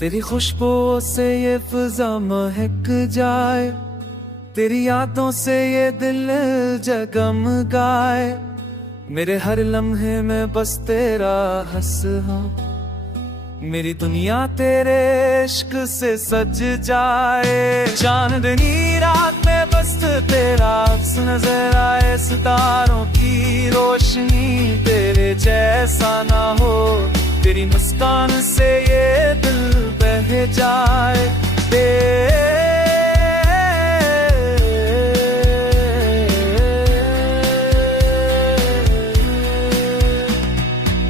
तेरी खुशबू से ये फिजा महक जाए, तेरी यादों से ये दिल जगमगाए। मेरे हर लम्हे में बस तेरा हंस हो, मेरी दुनिया तेरे इश्क से सज जाए। चांदनी रात में बस तेरा अक्स नजर आए, सितारों की रोशनी तेरे जैसा ना हो। तेरी मुस्कान से ये दिल बह जाए।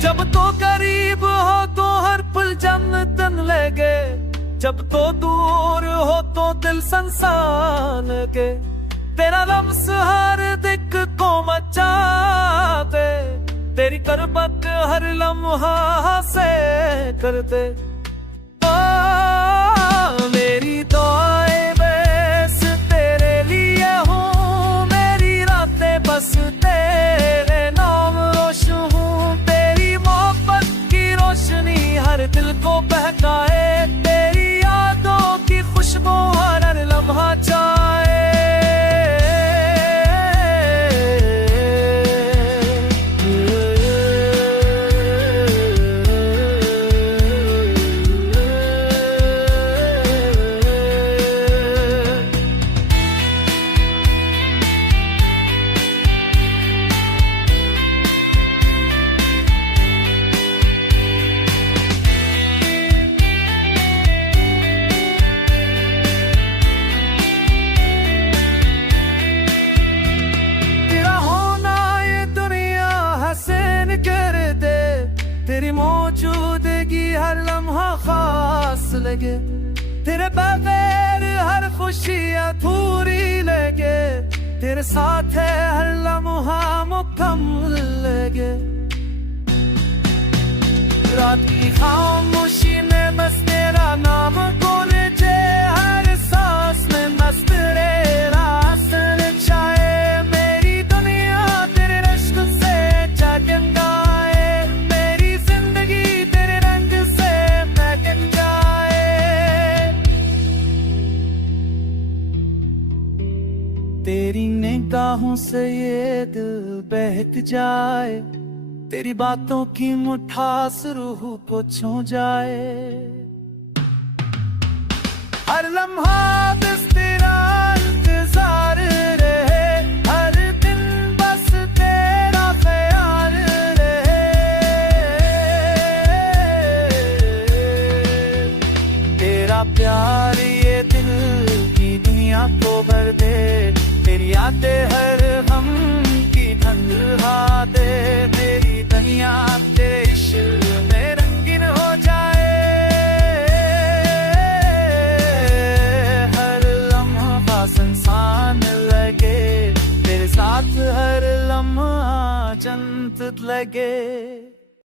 जब तो करीब हो तो हर पल जन्नतन लगे, जब तो दूर हो तो दिल संसार लगे। तेरा लम्स हर दिक को मचा दे, तेरी करबत हर लम्हा से कर दे। मेरी दुआएं बस तेरे लिए हूँ, मेरी रातें बस तेरे नाम रोशन हूँ। तेरी मोहब्बत की रोशनी हर दिल को बहकाए, तेरी यादों की खुशबू हर लम्हा चाहे। तेरी मौजूदगी हर लम्हा खास लगे, तेरे बगैर हर खुशी अधूरी लगे। तेरे साथ है हर लम्हा मुकम्मल लगे। रात की खामोशी में बस तेरा नाम गूंजे, हर सांस में मस्त तेरा असर छाए। मेरी दुनिया तेरे इश्क से जगमगाए, तेरी निगाहों से ये दिल बहक जाए। तेरी बातों की मिठास रूह को छू जाए। हर लम्हा बस तेरा इंतजार रहे, हर दिन बस तेरा ख्याल रहे। तेरा प्यार ये दिल की दुनिया को भर दे, तेरी यादें हर गम की ठंडा दे। मेरी दुनिया तेरे इश्क में रंगीन हो जाए, हर लम्हा संसान लगे। तेरे साथ हर लम्हा जन्नत लगे।